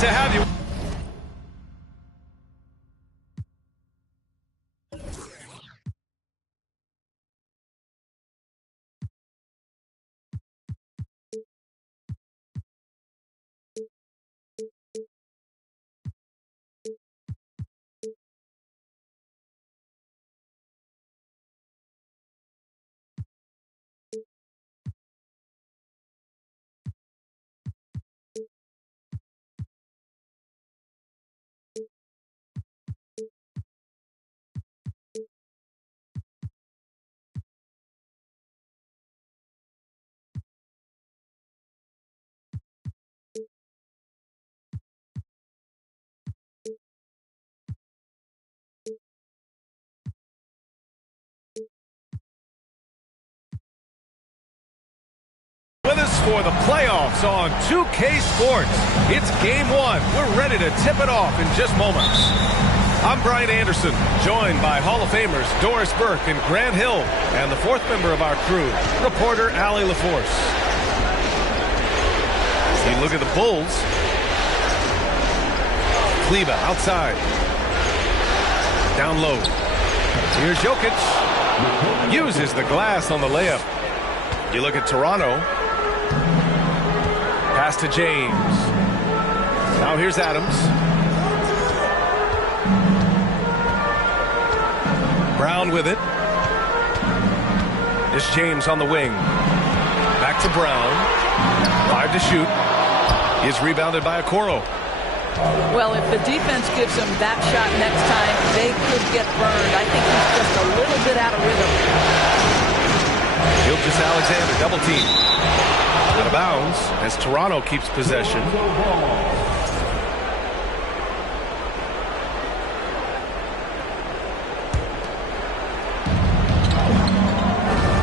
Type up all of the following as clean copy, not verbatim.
to have you. With us for the playoffs on 2K Sports. It's game one. We're ready to tip it off in just moments. I'm Brian Anderson, joined by Hall of Famers Doris Burke and Grant Hill, and the fourth member of our crew, reporter Allie LaForce. You look at the Bulls. Kleba outside. Down low. Here's Jokic. Uses the glass on the layup. You look at Toronto. Pass to James. Now here's Adams. Brown with it. It's James on the wing. Back to Brown. 5 to shoot. He's rebounded by Okoro. Well, if the defense gives him that shot next time, they could get burned. I think he's just a little bit out of rhythm. Gilgeous-Alexander double team. Out of bounds as Toronto keeps possession.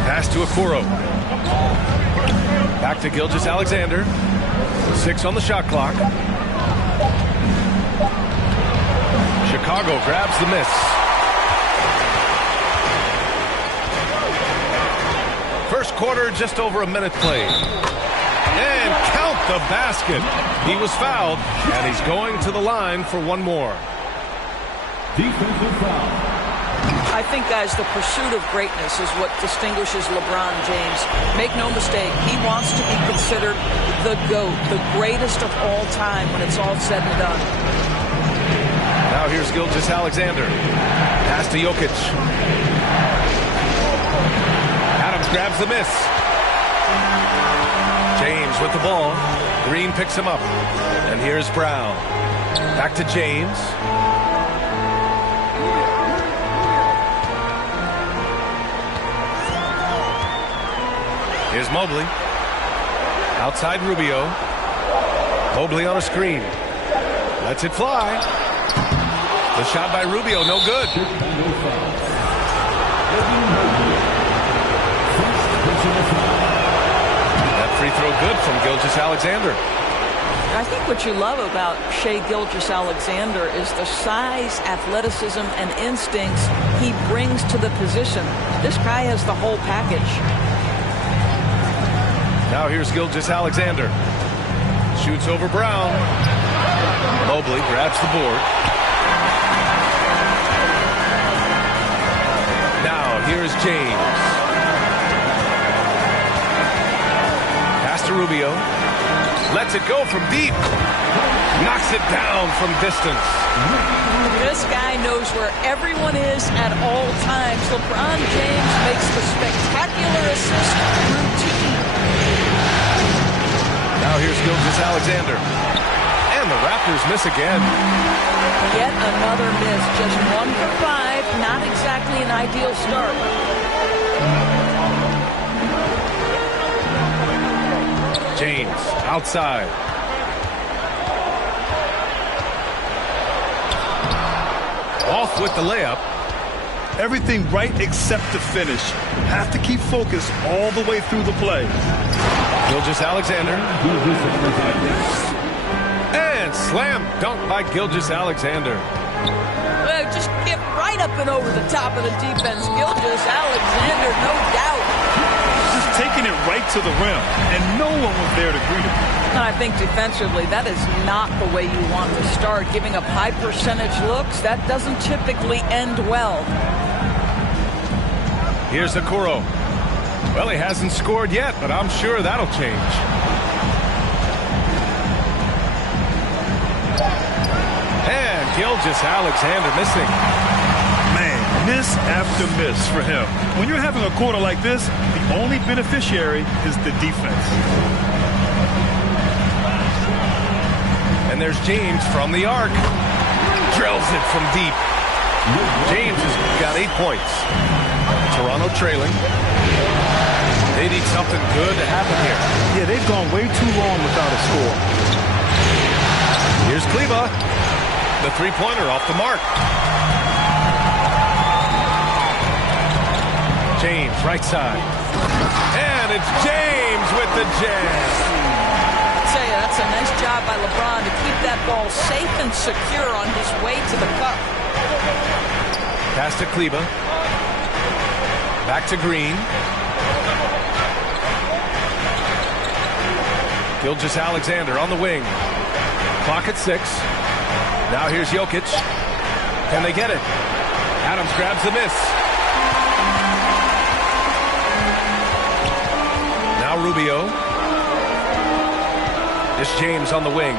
Pass to Okoro. Back to Gilgeous-Alexander. 6 on the shot clock. Chicago grabs the miss. First quarter, just over a minute played. And count the basket. He was fouled, and he's going to the line for one more. Defensive foul. I think, guys, the pursuit of greatness is what distinguishes LeBron James. Make no mistake, he wants to be considered the GOAT, the greatest of all time when it's all said and done. Now here's Gilgeous-Alexander. Pass to Jokic. Adams grabs the miss. James with the ball. Green picks him up. And here's Brown. Back to James. Here's Mobley. Outside Rubio. Mobley on a screen. Lets it fly. The shot by Rubio, no good. That free throw good from Gilgeous-Alexander. I think what you love about Shai Gilgeous-Alexander is the size, athleticism, and instincts he brings to the position. This guy has the whole package. Now here's Gilgeous-Alexander. Shoots over Brown. Mobley grabs the board. Now here's James. Pass to Rubio. Lets it go from deep. Knocks it down from distance. This guy knows where everyone is at all times. LeBron James makes the spectacular assist routine. Now here's Gilgeous-Alexander. And the Raptors miss again. Yet another miss. Just 1 for 5. Not exactly an ideal start. James outside. Off with the layup. Everything right except the finish. Have to keep focused all the way through the play. Gilgeous-Alexander. And slam dunk by Gilgeous-Alexander. Well, just get right up and over the top of the defense. Gilgeous-Alexander, no doubt. just taking it right to the rim, and no one was there to greet him. And I think defensively, that is not the way you want to start. Giving up high percentage looks, that doesn't typically end well. Here's Okoro. Well, he hasn't scored yet, but I'm sure that'll change. And Gilgeous-Alexander missing. Man, miss after miss for him. When you're having a quarter like this, the only beneficiary is the defense. And there's James from the arc. Drills it from deep. James has got 8 points. Toronto trailing. They need something good to happen here. Yeah, they've gone way too long without a score. Here's Kleba. The three-pointer off the mark. James, right side. And it's James with the jam. I'll tell you, that's a nice job by LeBron to keep that ball safe and secure on his way to the cup. Pass to Kleba. Back to Green. Gilgeous-Alexander on the wing. Clock at 6. Now here's Jokic. Can they get it? Adams grabs the miss. Now Rubio. It's James on the wing.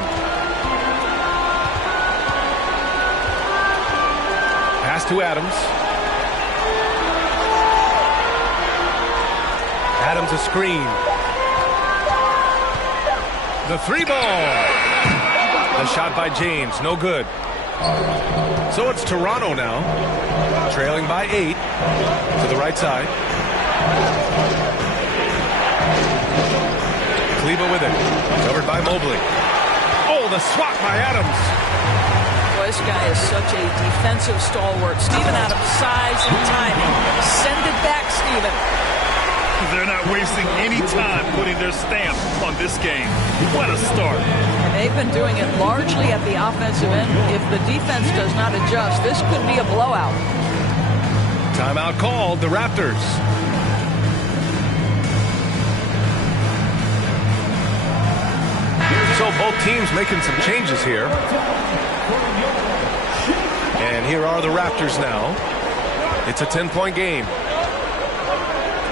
Pass to Adams. Adams a screen. The three ball. The shot by James, no good. So it's Toronto now, trailing by 8 to the right side. Kleba with it, covered by Mobley. Oh, the swat by Adams. Boy, this guy is such a defensive stalwart. Steven Adams' size and timing. Send it back, Steven. They're not wasting any time putting their stamp on this game. What a start. And they've been doing it largely at the offensive end. If the defense does not adjust, this could be a blowout. Timeout called, the Raptors. So both teams making some changes here. And here are the Raptors now. It's a 10-point game.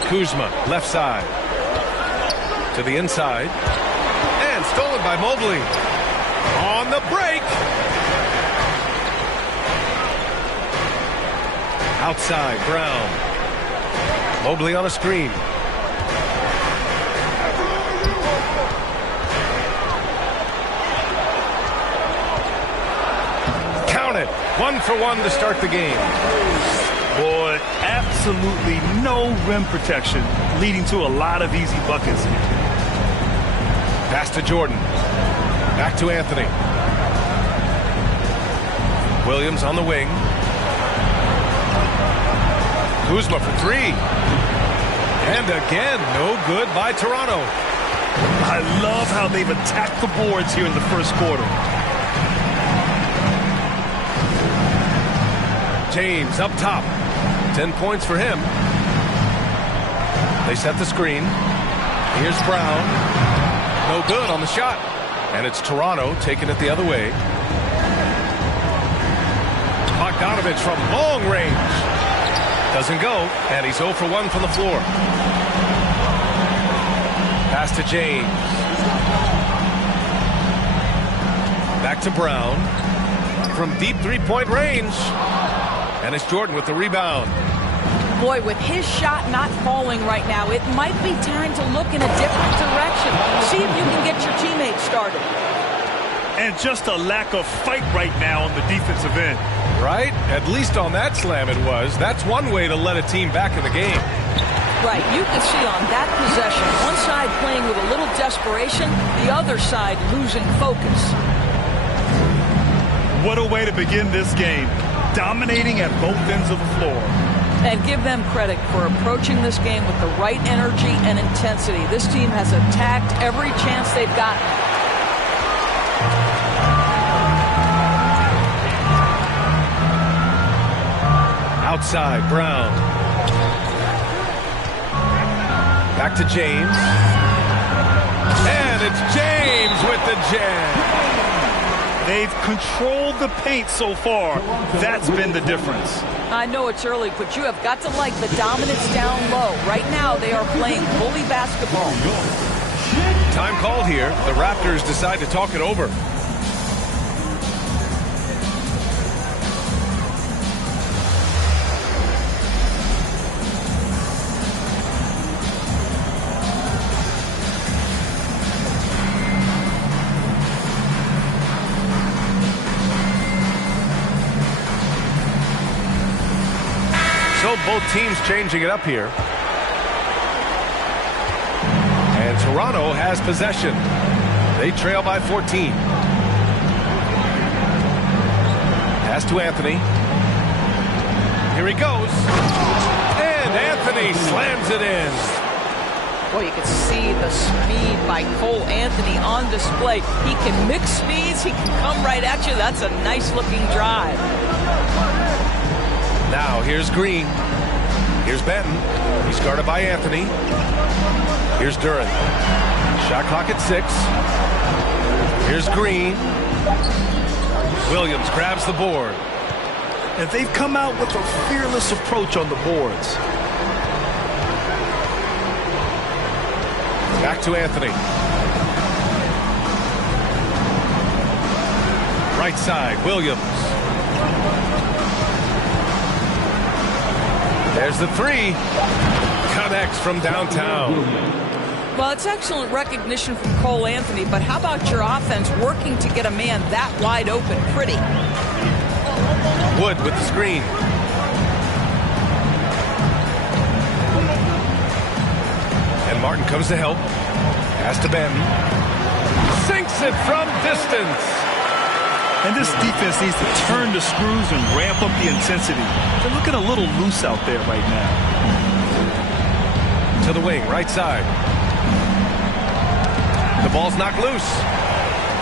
Kuzma, left side. To the inside. And stolen by Mobley. On the break. Outside, Brown. Mobley on a screen. Count it. 1 for 1 to start the game. Boy, absolutely no rim protection, leading to a lot of easy buckets. Pass to Jordan. Back to Anthony. Williams on the wing. Kuzma for 3. And again, no good by Toronto. I love how they've attacked the boards here in the first quarter. James up top. 10 points for him. They set the screen. Here's Brown. No good on the shot. And it's Toronto taking it the other way. Bogdanovich from long range. Doesn't go. And he's 0 for 1 from the floor. Pass to James. Back to Brown. From deep three-point range. And it's Jordan with the rebound. Boy, with his shot not falling right now, it might be time to look in a different direction. See if you can get your teammates started. And just a lack of fight right now on the defensive end. Right? At least on that slam it was. That's one way to let a team back in the game. Right, you can see on that possession, one side playing with a little desperation, the other side losing focus. What a way to begin this game. Dominating at both ends of the floor. And give them credit for approaching this game with the right energy and intensity. This team has attacked every chance they've gotten. Outside, Brown. Back to James. And it's James with the jam. They've controlled the paint so far. That's been the difference. I know it's early, but you have got to like the dominance down low. Right now, they are playing bully basketball. Time called here. The Raptors decide to talk it over. So both teams changing it up here. And Toronto has possession. They trail by 14. Pass to Anthony. Here he goes. And Anthony slams it in. Boy, you can see the speed by Cole Anthony on display. He can mix speeds. He can come right at you. That's a nice-looking drive. Now, here's Green. Here's Benton. He's guarded by Anthony. Here's Duran. Shot clock at 6. Here's Green. Williams grabs the board. And they've come out with a fearless approach on the boards. Back to Anthony. Right side, Williams. There's the three. Connects from downtown. Well, it's excellent recognition from Cole Anthony, but how about your offense working to get a man that wide open? Pretty. Wood with the screen. And Martin comes to help. Pass to Benton. Sinks it from distance. And this defense needs to turn the screws and ramp up the intensity. They're looking a little loose out there right now. To the wing, right side. The ball's knocked loose.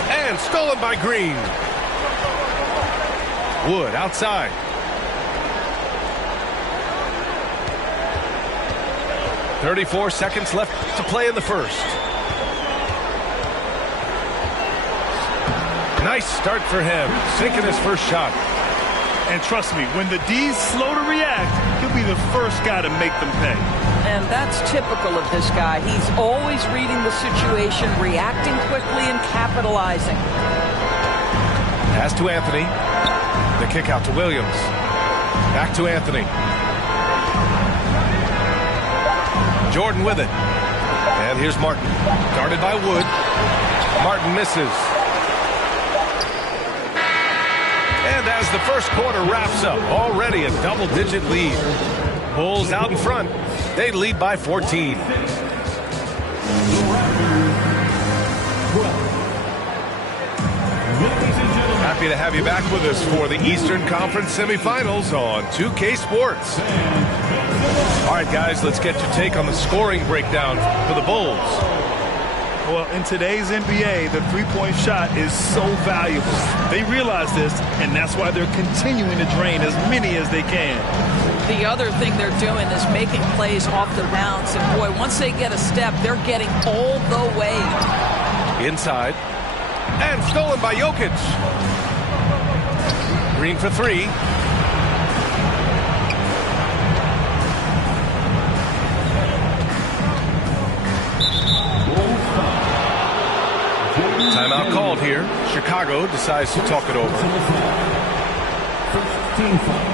And stolen by Green. Wood outside. "34 seconds left to play in the first. Nice start for him, sinking his first shot. And trust me, when the D's slow to react, he'll be the first guy to make them pay. And that's typical of this guy. He's always reading the situation, reacting quickly, and capitalizing. Pass to Anthony. The kick out to Williams. Back to Anthony. Jordan with it. And here's Martin. Guarded by Wood. Martin misses. And as the first quarter wraps up, already a double-digit lead. Bulls out in front. They lead by 14. Happy to have you back with us for the Eastern Conference semifinals on 2K Sports. All right, guys, let's get your take on the scoring breakdown for the Bulls. Well, in today's NBA, the three-point shot is so valuable. They realize this, and that's why they're continuing to drain as many as they can. The other thing they're doing is making plays off the bounce. And, boy, once they get a step, they're getting all the way. Inside. And stolen by Jokic. Green for three. Timeout called here. Chicago decides to talk it over. First team foul.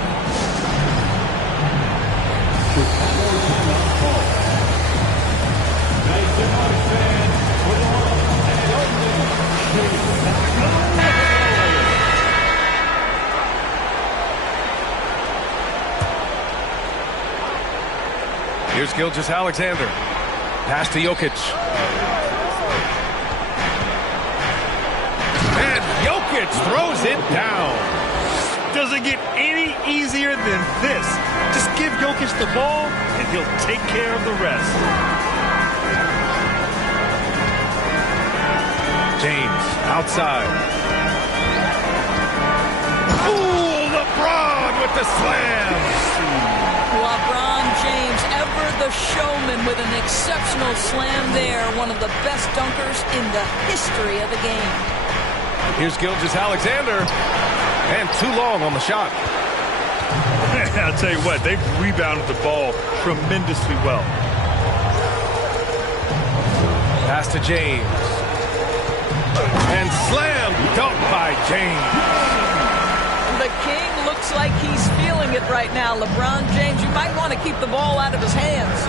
Here's Gilgeous-Alexander. Pass to Jokic. And Jokic throws it down. Doesn't get any easier than this. Just give Jokic the ball, and he'll take care of the rest. James outside. Ooh, LeBron with the slam. LeBron James, ever the showman with an exceptional slam there. One of the best dunkers in the history of the game. Here's Gilgeous-Alexander. And too long on the shot. I'll tell you what, they've rebounded the ball tremendously well. Pass to James. And slam dunk by James. The King looks like he's feeling it right now. LeBron James, you might want to keep the ball out of his hands.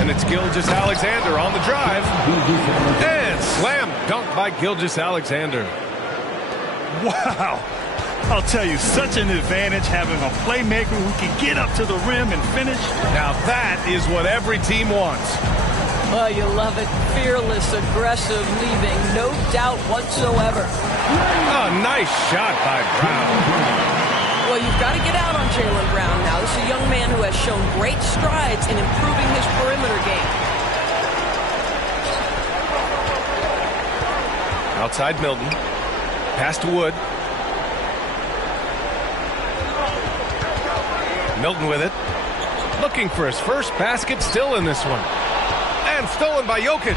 And it's Gilgeous-Alexander on the drive. And slam dunk by Gilgeous-Alexander. Wow. I'll tell you, such an advantage having a playmaker who can get up to the rim and finish. Now that is what every team wants. Well, you love it. Fearless, aggressive, leaving no doubt whatsoever. A nice shot by Brown. Well, you've got to get out on Jaylen Brown now. This is a young man who has shown great strides in improving his perimeter game. Outside Milton. Pass to Wood. Milton with it. Looking for his first basket, still in this one. And stolen by Jokic.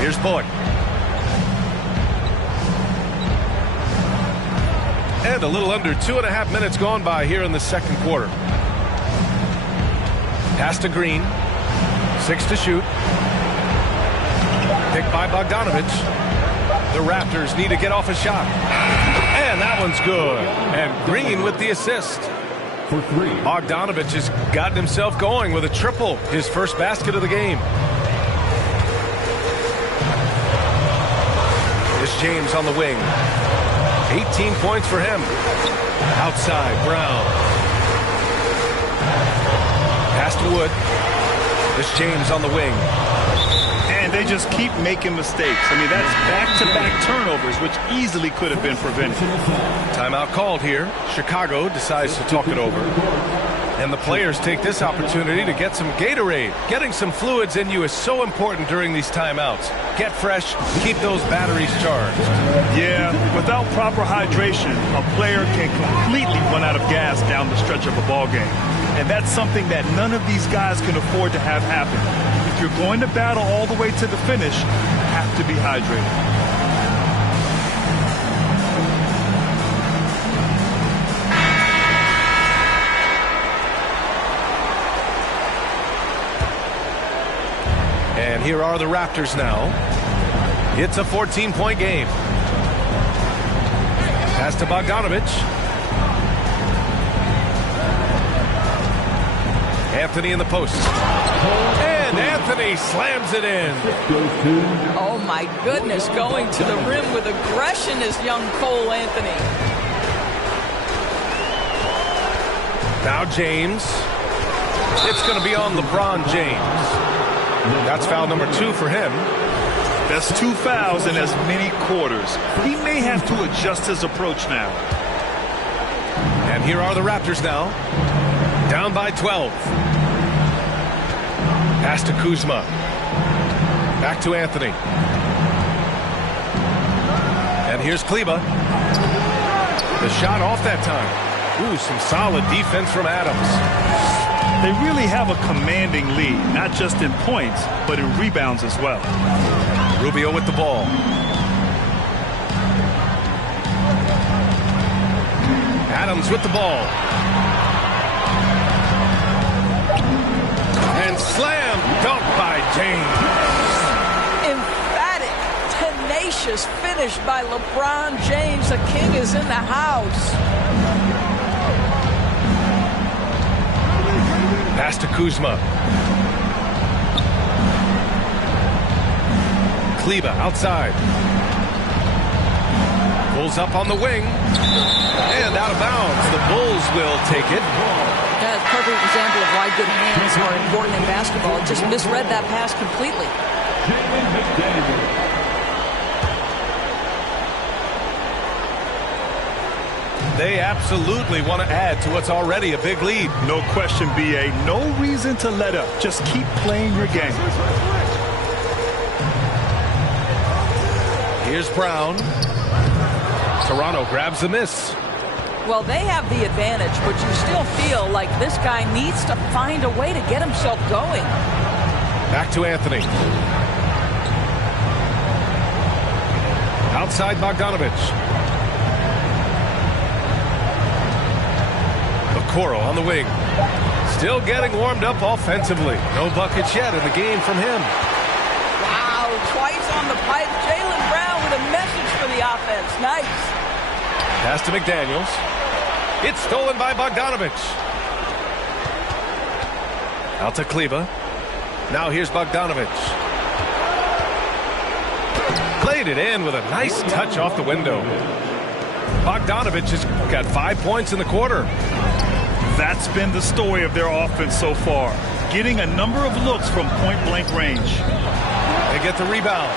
Here's Bullock. And a little under 2.5 minutes gone by here in the second quarter. Pass to Green. 6 to shoot. Picked by Bogdanovich. The Raptors need to get off a shot. And that one's good. And Green with the assist. For 3. Bogdanovich has gotten himself going with a triple. His first basket of the game. It's James on the wing. 18 points for him. Outside, Brown. Pass to Wood. It's James on the wing. And they just keep making mistakes. I mean, that's back-to-back turnovers, which easily could have been prevented. Timeout called here. Chicago decides to talk it over. And the players take this opportunity to get some Gatorade. Getting some fluids in you is so important during these timeouts. Get fresh, keep those batteries charged. Yeah, without proper hydration, a player can completely run out of gas down the stretch of a ball game. And that's something that none of these guys can afford to have happen. If you're going to battle all the way to the finish, you have to be hydrated. And here are the Raptors now. It's a 14-point game. Pass to Bogdanovich. Anthony in the post. And Anthony slams it in. Oh, my goodness. Going to the rim with aggression is young Cole Anthony. Now James. It's going to be on LeBron James. That's foul number 2 for him. That's 2 fouls in as many quarters. He may have to adjust his approach now. And here are the Raptors now. Down by 12. Pass to Kuzma. Back to Anthony. And here's Kleber. The shot off that time. Ooh, some solid defense from Adams. They really have a commanding lead, not just in points, but in rebounds as well. Rubio with the ball. Adams with the ball. And slam dunk by James. Emphatic, tenacious finish by LeBron James. The King is in the house. Pass to Kuzma. Kleber outside. Pulls up on the wing. And out of bounds. The Bulls will take it. That's a perfect example of why good hands are important in basketball. Just misread that pass completely. They absolutely want to add to what's already a big lead. No question, B.A. No reason to let up. Just keep playing your game. Here's Brown. Toronto grabs the miss. Well, they have the advantage, but you still feel like this guy needs to find a way to get himself going. Back to Anthony. Outside Bogdanovich. Okoro on the wing. Still getting warmed up offensively. No buckets yet in the game from him. Wow, twice on the pipe. Jaylen Brown with a message for the offense. Nice. Pass to McDaniels. It's stolen by Bogdanovich. Out to Kleba. Now here's Bogdanovich. Played it in with a nice touch off the window. Bogdanovich has got 5 points in the quarter. That's been the story of their offense so far. Getting a number of looks from point-blank range. They get the rebound.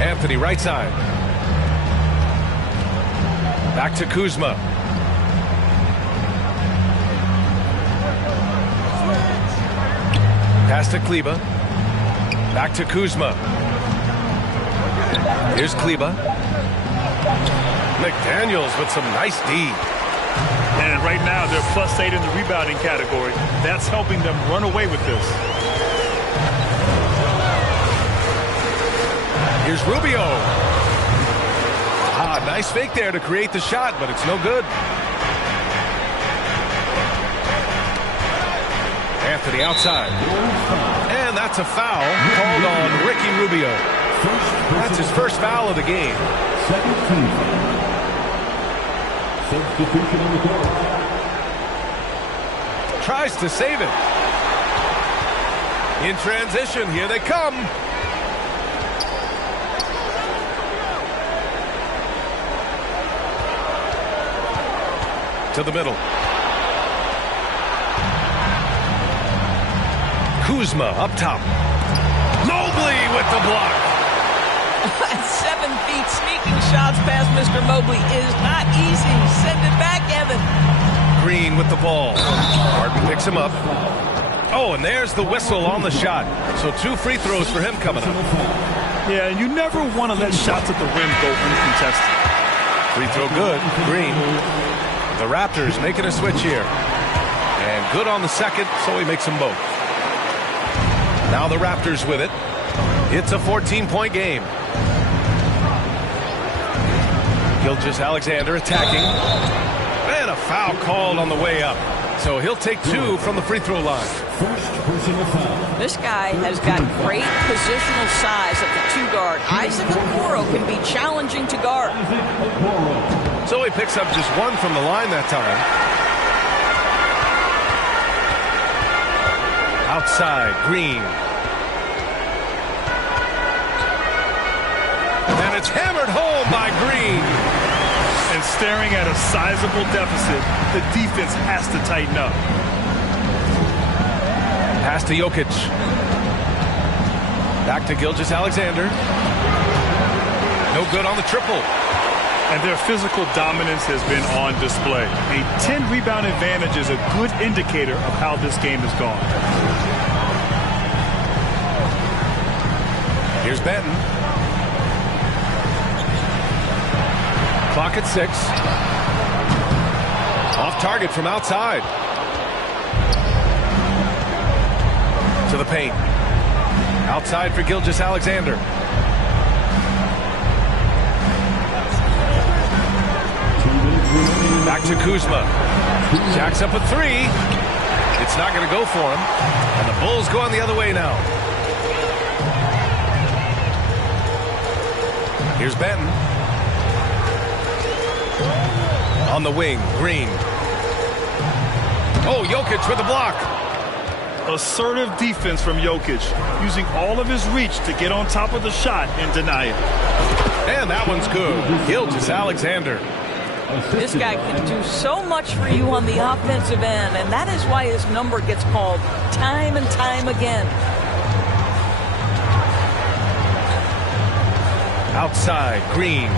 Anthony right side. Back to Kuzma. Pass to Kleba. Back to Kuzma. Here's Kleba. McDaniels with some nice D. And right now they're +8 in the rebounding category. That's helping them run away with this. Here's Rubio. Nice fake there to create the shot, but it's no good. Anthony outside. And that's a foul called on Ricky Rubio. That's his first foul of the game. Substitution on the court. Tries to save it. In transition, here they come. To the middle. Kuzma up top. Mobley with the block. 7 feet sneaking shots past Mr. Mobley is not easy. Send it back, Evan. Green with the ball. Harden picks him up. Oh, and there's the whistle on the shot. So 2 free throws for him coming up. Yeah, you never want to let shots at the rim go uncontested. Free throw good. Green. The Raptors making a switch here. And good on the second, so he makes them both. Now the Raptors with it. It's a 14-point game. Gilgeous-Alexander attacking. And a foul called on the way up. So he'll take 2 from the free throw line. This guy has got great positional size at the 2 guard. Isaac Okoro can be challenging to guard. So he picks up just 1 from the line that time. Outside, Green. And it's hammered home by Green. And staring at a sizable deficit, the defense has to tighten up. Pass to Jokic. Back to Gilgeous-Alexander. No good on the triple. And their physical dominance has been on display. A 10-rebound advantage is a good indicator of how this game has gone. Here's Benton. Clock at 6. Off target from outside. To the paint. Outside for Gilgeous-Alexander. Back to Kuzma. Jacks up a 3. It's not going to go for him. And the Bulls going the other way now. Here's Benton. On the wing, Green. Oh, Jokic with the block. Assertive defense from Jokic, using all of his reach to get on top of the shot and deny it. And that one's good. Gilgeous-Alexander. This guy can do so much for you on the offensive end, and that is why his number gets called time and time again. Outside, Green.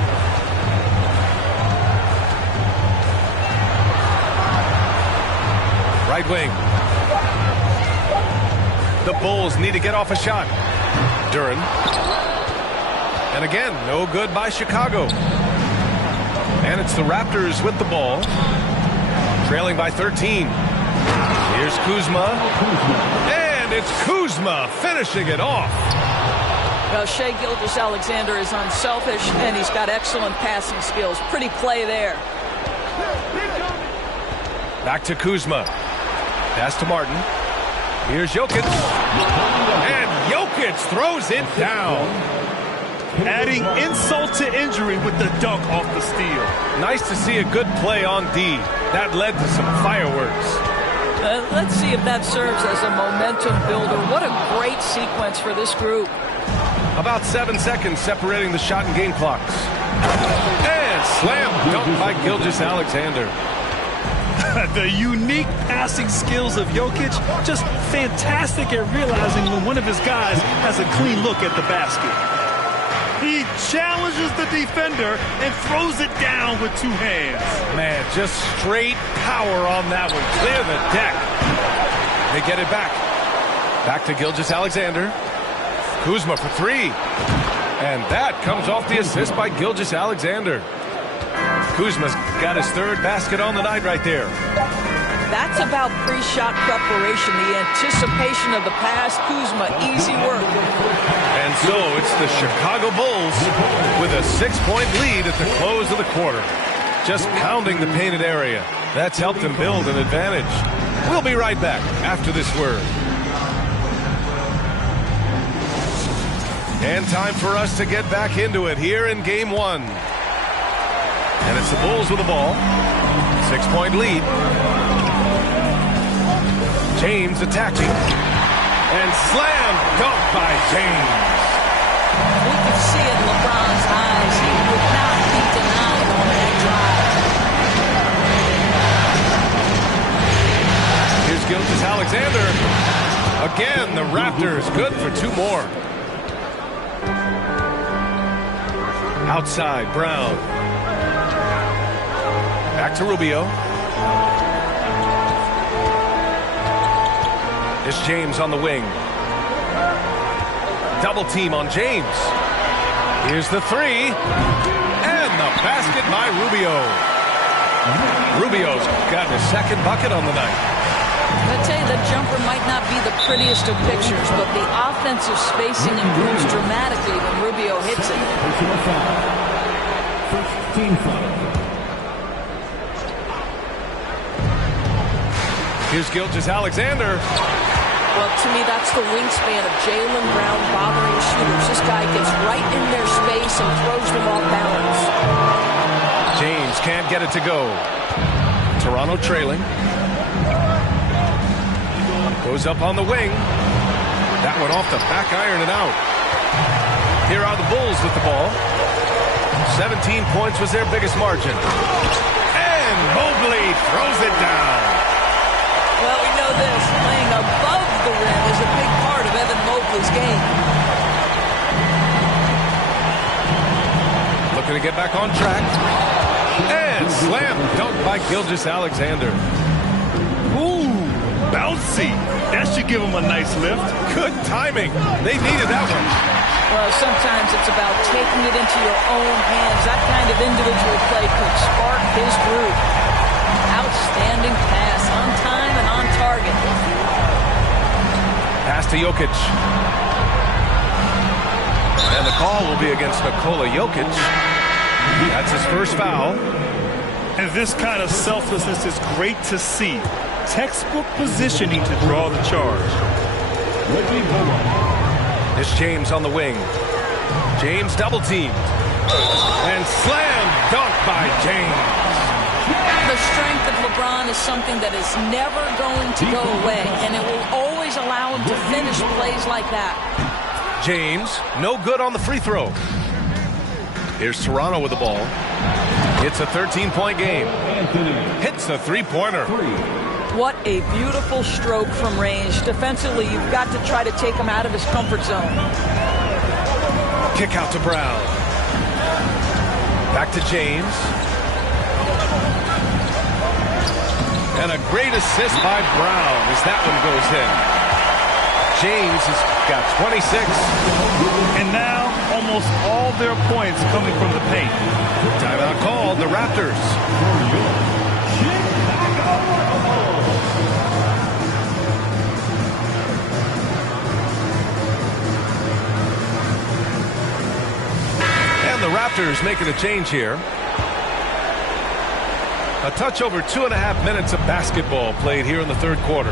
Right wing. The Bulls need to get off a shot. Duren. And again, no good by Chicago. And it's the Raptors with the ball, trailing by 13. Here's Kuzma. And it's Kuzma finishing it off. Well, Shai Gilgeous-Alexander is unselfish, and he's got excellent passing skills. Pretty play there. Back to Kuzma. Pass to Martin. Here's Jokic. And Jokic throws it down. Adding insult to injury with the dunk off the steal. Nice to see a good play on D. That led to some fireworks. Let's see if that serves as a momentum builder. What a great sequence for this group. About 7 seconds separating the shot and game clocks. And slam dunk by Gilgeous-Alexander. The unique passing skills of Jokic, just fantastic at realizing when one of his guys has a clean look at the basket. He challenges the defender and throws it down with two hands. Man, just straight power on that one. Clear the deck. They get it back. Back to Gilgeous-Alexander. Kuzma for three. And that comes off the assist by Gilgeous-Alexander. Kuzma's got his third basket on the night right there. That's about pre-shot preparation, the anticipation of the pass. Kuzma, easy work. And so it's the Chicago Bulls with a 6-point lead at the close of the quarter. Just pounding the painted area. That's helped them build an advantage. We'll be right back after this word. And time for us to get back into it here in game one. And it's the Bulls with the ball. 6-point lead. James attacking. And slam dunk by James. We could see it in LeBron's eyes. He would not be denied on that drive. Here's Gilgeous-Alexander. Again, the Raptors good for two more. Outside, Brown. Back to Rubio. It's James on the wing. Double team on James. Here's the three. And the basket by Rubio. Rubio's got his second bucket on the night. I tell you, the jumper might not be the prettiest of pictures, but the offensive spacing improves dramatically when Rubio hits it. First team foul. Here's Gilgeous-Alexander. Well, to me, that's the wingspan of Jaylen Brown bothering shooters. This guy gets right in their space and throws them off balance. James can't get it to go. Toronto trailing. Goes up on the wing. That one off the back iron and out. Here are the Bulls with the ball. 17 points was their biggest margin. And Mobley throws it down. Well, we know this. Playing above the rim is a big part of Evan Mobley's game. Looking to get back on track. And slam dunk by Gilgeous-Alexander. Ooh, bouncy. That should give him a nice lift. Good timing. They needed that one. Well, sometimes it's about taking it into your own hands. That kind of individual play could spark his group. Outstanding pass, on time and on target. Pass to Jokic. And the call will be against Nikola Jokic. That's his first foul. And this kind of selflessness is great to see. Textbook positioning to draw the charge. It's James on the wing. James double teamed. And slam dunk by James. The strength of LeBron is something that is never going to go away, and it will always allow him to finish plays like that. James, no good on the free throw. Here's Toronto with the ball. It's a 13-point game. Hits the three-pointer. What a beautiful stroke from range. Defensively, you've got to try to take him out of his comfort zone. Kick out to Brown. Back to James. And a great assist by Brown as that one goes in. James has got 26. And now almost all their points coming from the paint. Timeout called, the Raptors. And the Raptors making a change here. A touch over 2.5 minutes of basketball played here in the third quarter.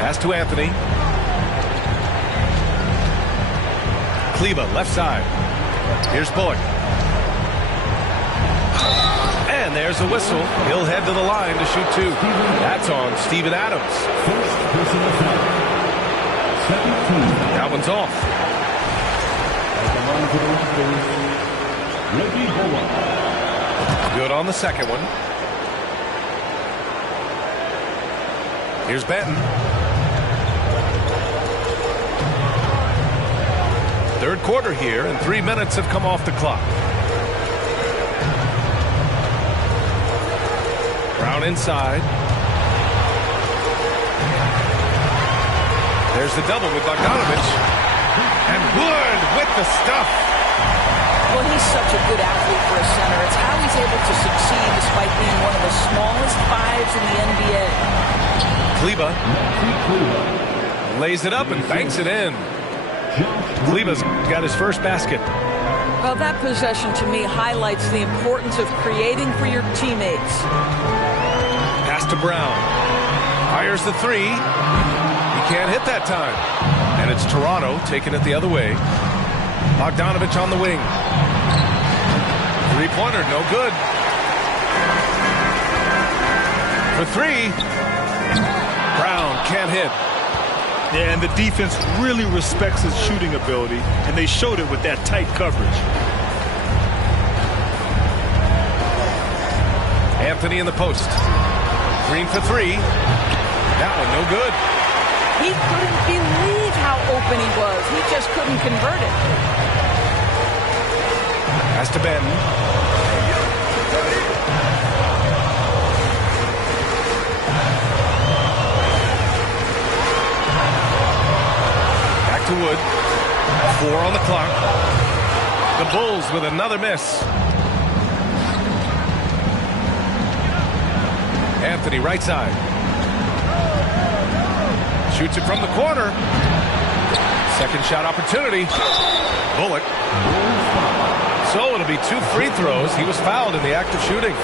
Pass to Anthony. Kleba, left side. Here's Bullock. And there's a whistle. He'll head to the line to shoot two. That's on Steven Adams. That one's off. Good on the second one. Here's Benton. Third quarter here, and 3 minutes have come off the clock. Brown inside. There's the double with Bogdanovich. And Wood with the stuff. Well, he's such a good athlete for a center. It's how he's able to succeed despite being one of the smallest fives in the NBA. Kleba lays it up and banks it in. Kleba's got his first basket. Well, that possession to me highlights the importance of creating for your teammates. Pass to Brown. Fires the three. He can't hit that time. And it's Toronto taking it the other way. Bogdanovich on the wing. Three-pointer, no good. For three. Brown can't hit. Yeah, and the defense really respects his shooting ability, and they showed it with that tight coverage. Anthony in the post. Green for three. That one no good. He couldn't believe how open he was. He just couldn't convert it. Pass to Ben. Back to Wood. 4 on the clock. The Bulls with another miss. Anthony right side. Shoots it from the corner. Second shot opportunity. Bullock. So it'll be 2 free throws. He was fouled in the act of shooting.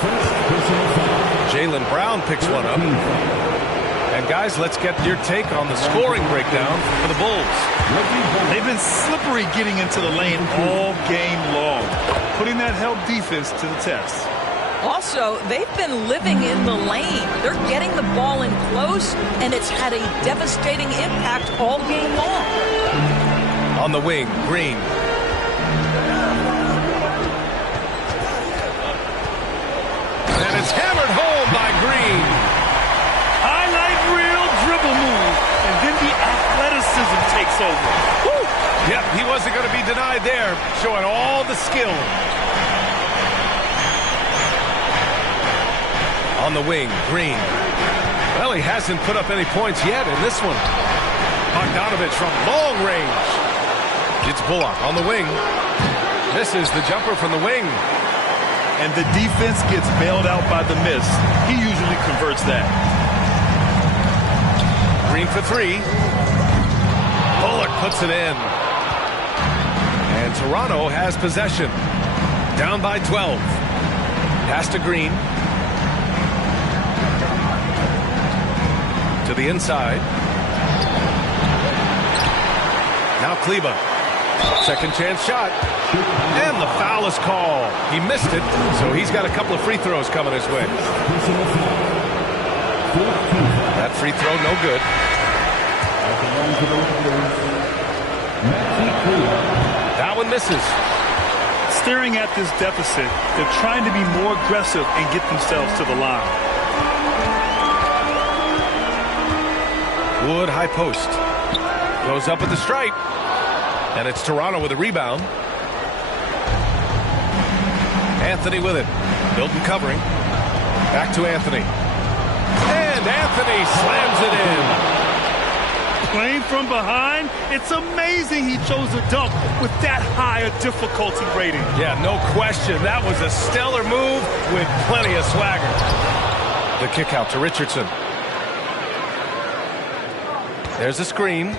Jaylen Brown picks one up. And guys, let's get your take on the scoring breakdown for the Bulls. They've been slippery getting into the lane all game long, putting that help defense to the test. Also, they've been living in the lane. They're getting the ball in close, and it's had a devastating impact all game long. On the wing, Green. And it's hammered home by Green. Highlight reel dribble move, and then the athleticism takes over. Woo! Yep, he wasn't going to be denied there, showing all the skill. On the wing, Green. Well, he hasn't put up any points yet in this one. Bogdanovich from long range. It's Bullock on the wing. Misses the jumper from the wing. And the defense gets bailed out by the miss. He usually converts that. Green for three. Bullock puts it in. And Toronto has possession. Down by 12. Pass to Green. To the inside. Now Kleba. Second chance shot. And the foul is called. He missed it, so he's got a couple of free throws coming his way. That free throw, no good. That one misses. Staring at this deficit, they're trying to be more aggressive and get themselves to the line. Wood high post. Goes up with the stripe. And it's Toronto with a rebound. Anthony with it. Milton covering. Back to Anthony. And And Anthony slams it in. Playing from behind, it's amazing he chose a dunk with that high a difficulty rating. Yeah, no question. That was a stellar move with plenty of swagger. The kick out to Richardson. There's a screen.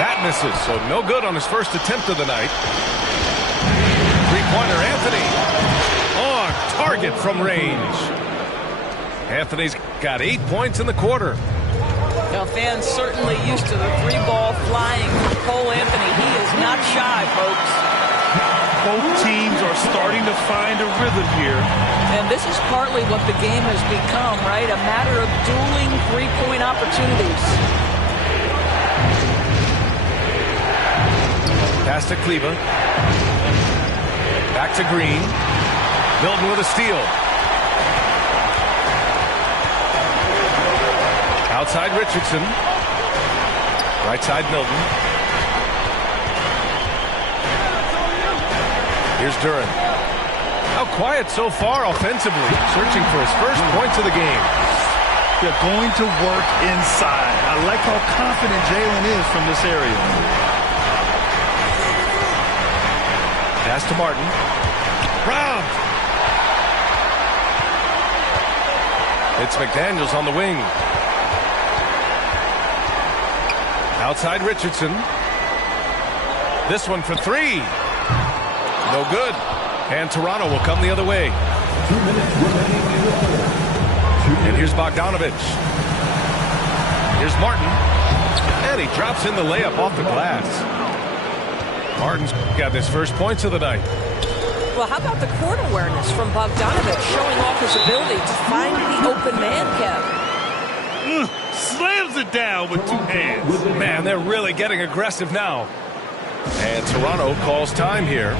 That misses, so no good on his first attempt of the night. Three-pointer, Anthony. On target from range. Anthony's got 8 points in the quarter. Now, fans certainly used to the three ball flying from Cole Anthony. He is not shy, folks. Both teams are starting to find a rhythm here. And this is partly what the game has become, right? A matter of dueling three-point opportunities. Pass to Kleba. Back to Green. Milton with a steal. Outside Richardson. Right side Milton. Here's Duran. How quiet so far offensively. Searching for his first points of the game. They're going to work inside. I like how confident Jalen is from this area. Pass to Martin. Round. It's McDaniels on the wing. Outside Richardson. This one for three. No good. And Toronto will come the other way. 2 minutes remaining in the quarter. And here's Bogdanovich. Here's Martin. And he drops in the layup off the glass. Martin's got his first points of the night. Well, how about the court awareness from Bogdanovich, showing off his ability to find the open man, Kev? Slams it down with two hands. Man, they're really getting aggressive now. And Toronto calls time here.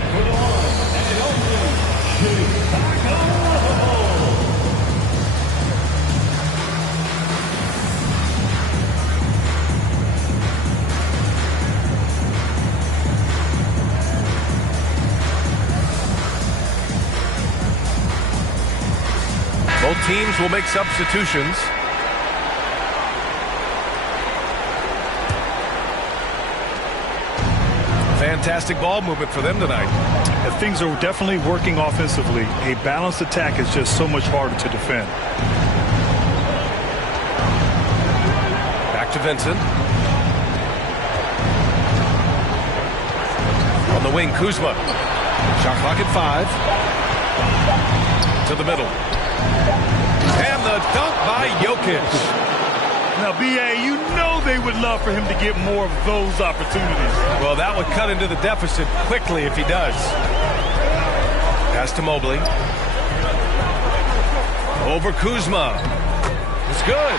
Both teams will make substitutions. Fantastic ball movement for them tonight. And things are definitely working offensively. A balanced attack is just so much harder to defend. Back to Vincent. On the wing, Kuzma. Shot clock at 5. To the middle. And the dunk by Jokic. Now, B.A., you know they would love for him to get more of those opportunities. Well, that would cut into the deficit quickly if he does. Pass to Mobley. Over Kuzma. It's good.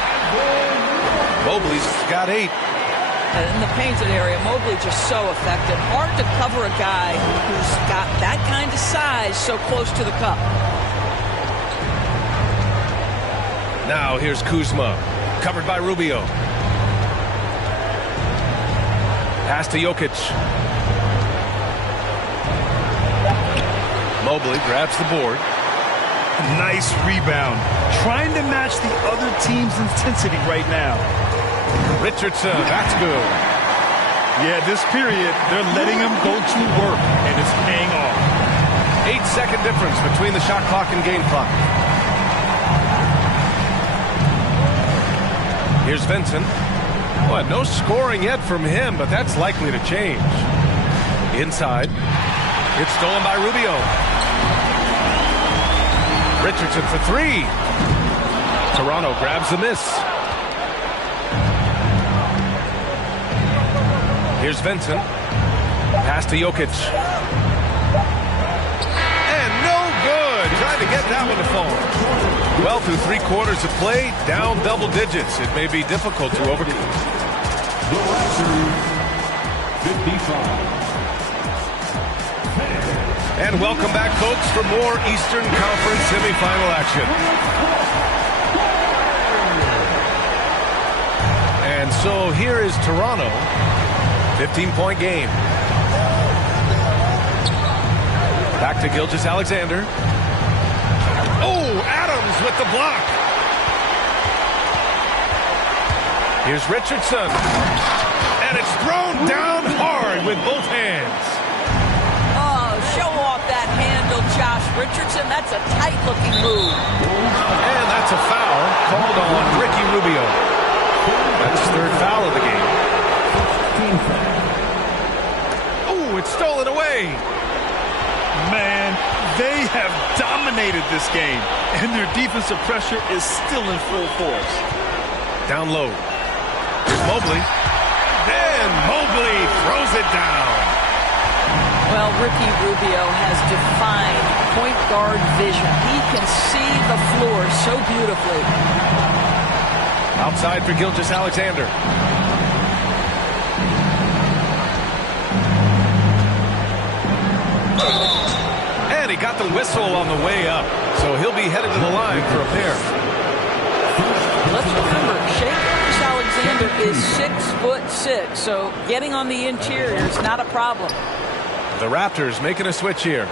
Mobley's got 8. And in the painted area, Mobley just so effective. Hard to cover a guy who's got that kind of size so close to the cup. Now here's Kuzma. Covered by Rubio. Pass to Jokic. Mobley grabs the board. Nice rebound. Trying to match the other team's intensity right now. Richardson, that's good. Yeah, this period, they're letting him go to work, and it's paying off. 8-second difference between the shot clock and game clock. Here's Vincent. Well, no scoring yet from him, but that's likely to change. Inside. It's stolen by Rubio. Richardson for 3. Toronto grabs the miss. Here's Vincent. Pass to Jokic. And no good. Trying to get that one to fall. Well, through 3 quarters of play, down double digits. It may be difficult to overcome. The Raptors, 55. And welcome back, folks, for more Eastern Conference semifinal action. And so here is Toronto. 15-point game. Back to Gilgeous-Alexander. Oh, Adams with the block. Here's Richardson. And it's thrown down hard with both hands. Oh, show off that handle, Josh Richardson. That's a tight-looking move. And that's a foul called on Ricky Rubio. That's his third foul of the game. Oh, it's stolen away. Man, they have dominated this game, and their defensive pressure is still in full force. Down low. Here's Mobley. Then Mobley throws it down. Well, Ricky Rubio has defined point guard vision. He can see the floor so beautifully. Outside for Gilgeous-Alexander. And he got the whistle on the way up, so he'll be headed to the line for a pair. Let's remember, Shai Gilgeous-Alexander is 6'6", so getting on the interior is not a problem. The Raptors making a switch here.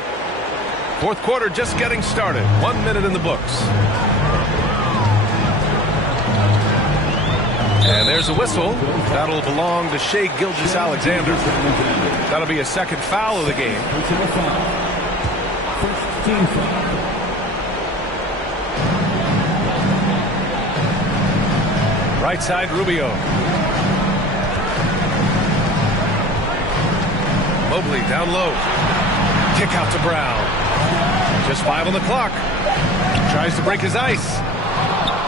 Fourth quarter just getting started. 1 minute in the books. And there's a whistle. That'll belong to Shai Gilgeous-Alexander. That'll be a second foul of the game. Right side, Rubio. Mobley down low. Kick out to Brown. Just 5 on the clock. Tries to break his ice.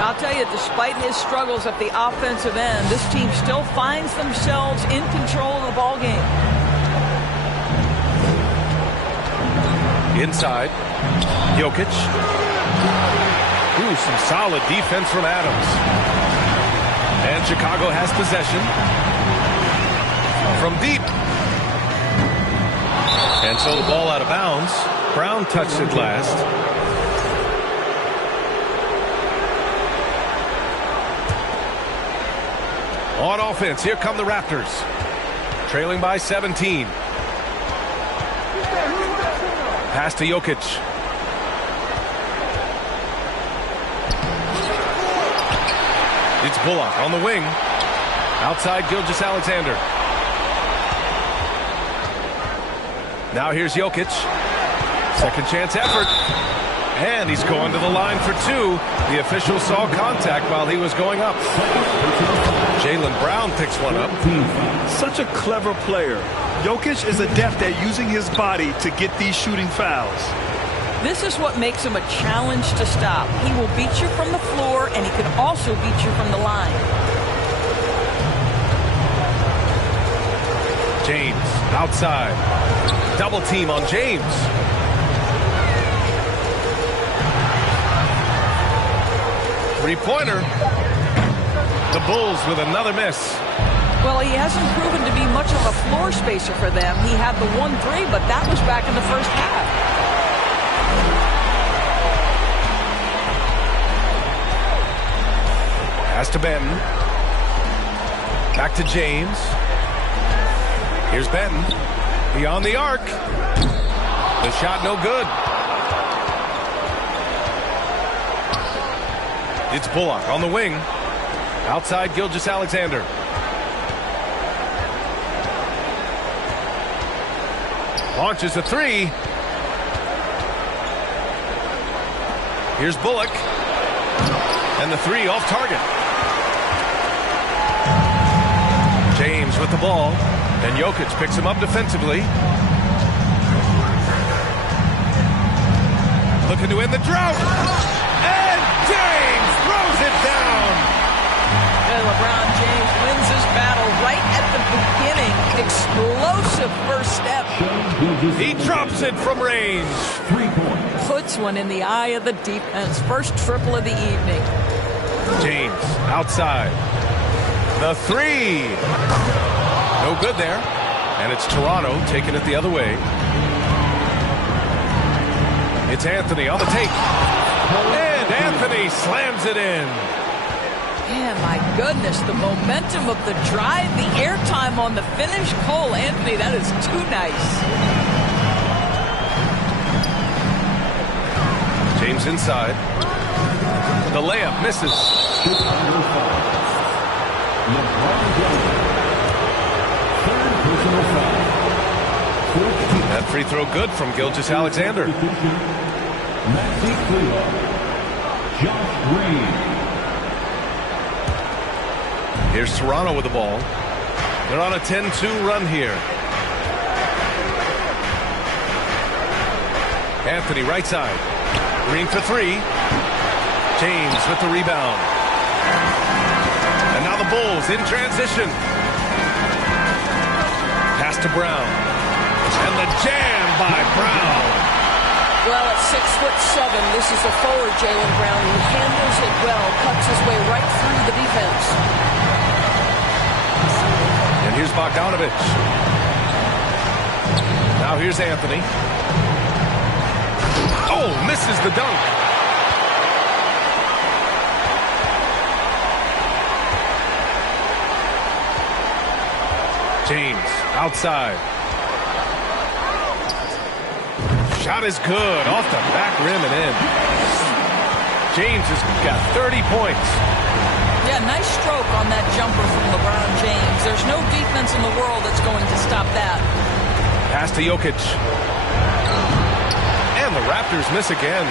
I'll tell you, despite his struggles at the offensive end, this team still finds themselves in control of the ball game. Inside, Jokic. Ooh, some solid defense from Adams. And Chicago has possession. From deep. And so the ball out of bounds. Brown touched it last. On offense, here come the Raptors. Trailing by 17. Pass to Jokic. It's Bullock on the wing. Outside Gilgeous-Alexander. Now here's Jokic. Second chance effort. And he's going to the line for two. The official saw contact while he was going up. Jaylen Brown picks one up. Such a clever player. Jokic is adept at using his body to get these shooting fouls. This is what makes him a challenge to stop. He will beat you from the floor, and he can also beat you from the line. James outside. Double team on James. Three-pointer. The Bulls with another miss. Well, he hasn't proven to be much of a floor spacer for them. He had the 1-3, but that was back in the first half. Pass to Benton. Back to James. Here's Benton. Beyond the arc. The shot no good. It's Bullock on the wing. Outside Gilgeous-Alexander. Launches a three. Here's Bullock. And the three off target. James with the ball. And Jokic picks him up defensively. Looking to end the drought. And James throws it down. And LeBron James wins his battle right at the beginning. Explosive first step. He drops it from range. 3 points. Puts one in the eye of the defense. First triple of the evening. James outside. The three. No good there. And it's Toronto taking it the other way. It's Anthony on the take. And Anthony slams it in. Yeah, my goodness, the momentum of the drive, the airtime on the finish. Cole Anthony, that is too nice. James inside. The layup misses. That free throw good from Gilgeous-Alexander. Here's Toronto with the ball. They're on a 10-2 run here. Anthony right side. Green for three. James with the rebound. And now the Bulls in transition. Pass to Brown. And the jam by Brown. Well, at 6'7", this is a forward, Jaylen Brown, who handles it well, cuts his way right through the defense. And here's Bogdanovich. Now here's Anthony. Oh, misses the dunk. James outside. Shot is good off the back rim and in. James has got 30 points. Yeah, nice stroke on that jumper from LeBron James. There's no defense in the world that's going to stop that. Pass to Jokic. And the Raptors miss again.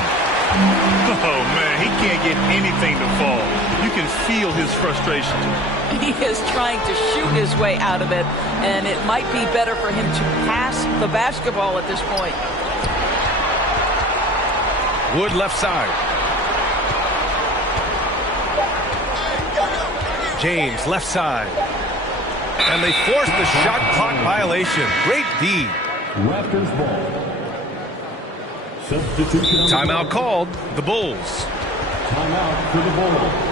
Oh, man, he can't get anything to fall. You can feel his frustration. He is trying to shoot his way out of it, and it might be better for him to pass the basketball at this point. Wood left side. James left side. And they force the shot clock violation. Great D. Raptors ball. Substitution. Timeout called. The Bulls. Timeout for the Bulls.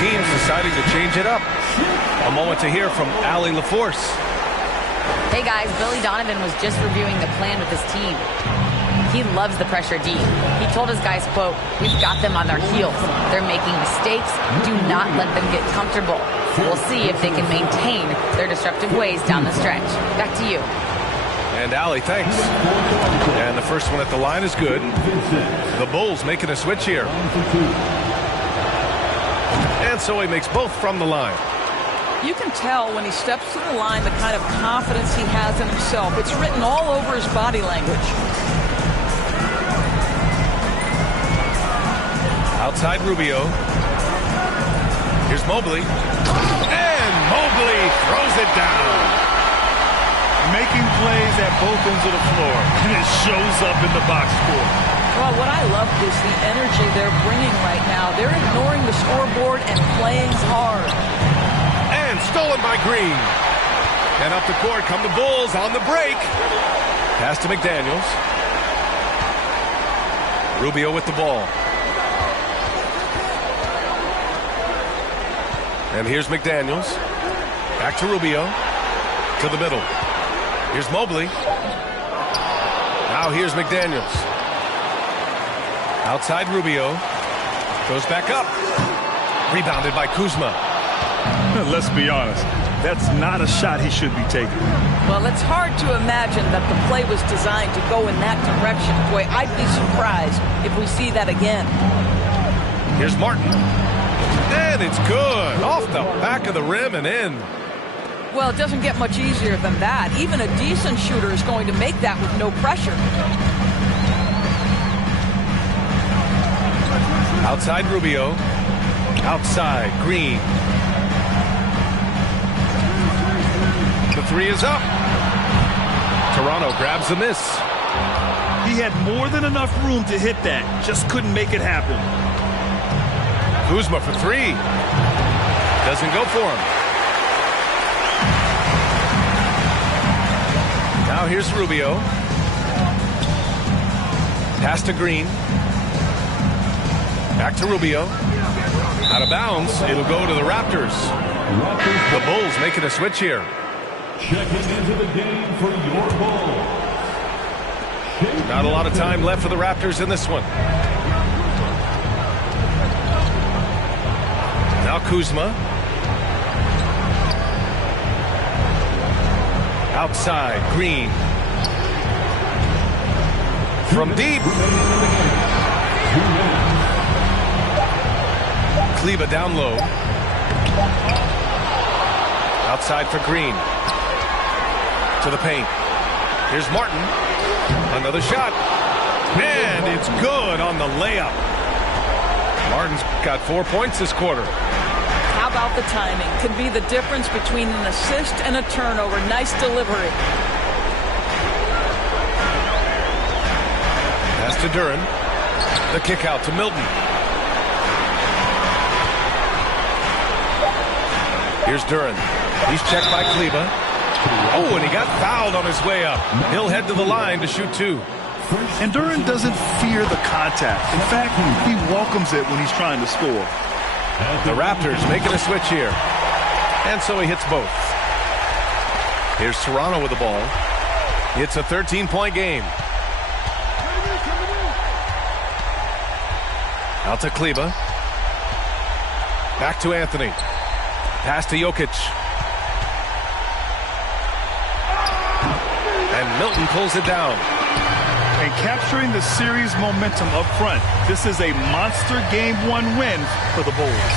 Teams deciding to change it up. A moment to hear from Allie LaForce. Hey guys, Billy Donovan was just reviewing the plan with his team. He loves the pressure D. He told his guys, quote, "We've got them on their heels. They're making mistakes. Do not let them get comfortable. We'll see if they can maintain their disruptive ways down the stretch." Back to you. And Allie, thanks. And the first one at the line is good. The Bulls making a switch here. And so he makes both from the line. You can tell when he steps to the line the kind of confidence he has in himself. It's written all over his body language. Outside Rubio. Here's Mobley. And Mobley throws it down. Making plays at both ends of the floor. And it shows up in the box score. Well, what I love is the energy they're bringing right now. They're ignoring the scoreboard and playing hard. And stolen by Green. And up the court come the Bulls on the break. Pass to McDaniels. Rubio with the ball. And here's McDaniels. Back to Rubio. To the middle. Here's Mobley. Now here's McDaniels. Outside Rubio. Goes back up. Rebounded by Kuzma. Let's be honest. That's not a shot he should be taking. Well, it's hard to imagine that the play was designed to go in that direction. Boy, I'd be surprised if we see that again. Here's Martin. And it's good. Off the back of the rim and in. Well, it doesn't get much easier than that. Even a decent shooter is going to make that with no pressure. Outside Rubio. Outside Green. The three is up. Toronto grabs the miss. He had more than enough room to hit that. Just couldn't make it happen. Kuzma for three. Doesn't go for him. Now here's Rubio. Pass to Green. Back to Rubio. Out of bounds. It'll go to the Raptors. The Bulls making a switch here. Checking into the game for your Bulls. Not a lot of time left for the Raptors in this one. Now Kuzma. Outside, Green. From deep. Kleber down low. Outside for Green. To the paint. Here's Martin. Another shot. And it's good on the layup. Martin's got 4 points this quarter. How about the timing? Could be the difference between an assist and a turnover. Nice delivery. Pass to Duran. The kick out to Milton. Here's Duran. He's checked by Kleber. Oh, and he got fouled on his way up. He'll head to the line to shoot 2. And Duran doesn't fear the contact. In fact, he welcomes it when he's trying to score. The Raptors making a switch here. And so he hits both. Here's Toronto with the ball. It's a 13-point game. Out to Kleber. Back to Anthony. Pass to Jokic. And Milton pulls it down. And capturing the series momentum up front, this is a monster Game 1 win for the Bulls.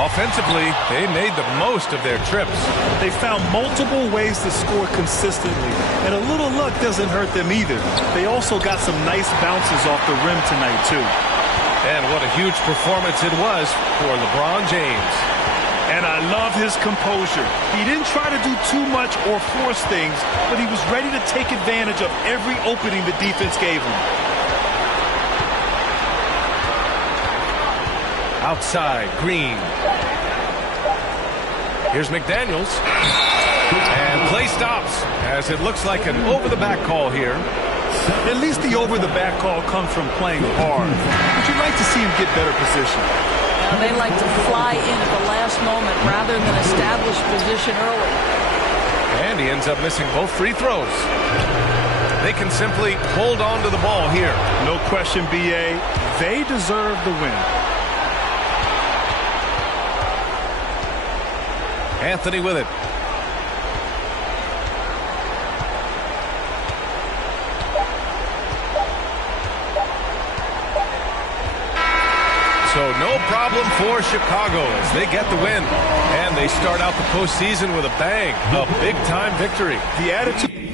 Offensively, they made the most of their trips. They found multiple ways to score consistently, and a little luck doesn't hurt them either. They also got some nice bounces off the rim tonight, too. And what a huge performance it was for LeBron James. And I love his composure. He didn't try to do too much or force things, but he was ready to take advantage of every opening the defense gave him. Outside, Green. Here's McDaniels. And play stops as it looks like an over-the-back call here. At least the over-the-back call comes from playing hard. But you'd like to see him get better position. They like to fly in at the last moment rather than establish position early. And he ends up missing both free throws. They can simply hold on to the ball here. No question, B.A. They deserve the win. Anthony with it. So no problem for Chicago as they get the win. And they start out the postseason with a bang. A big-time victory. The attitude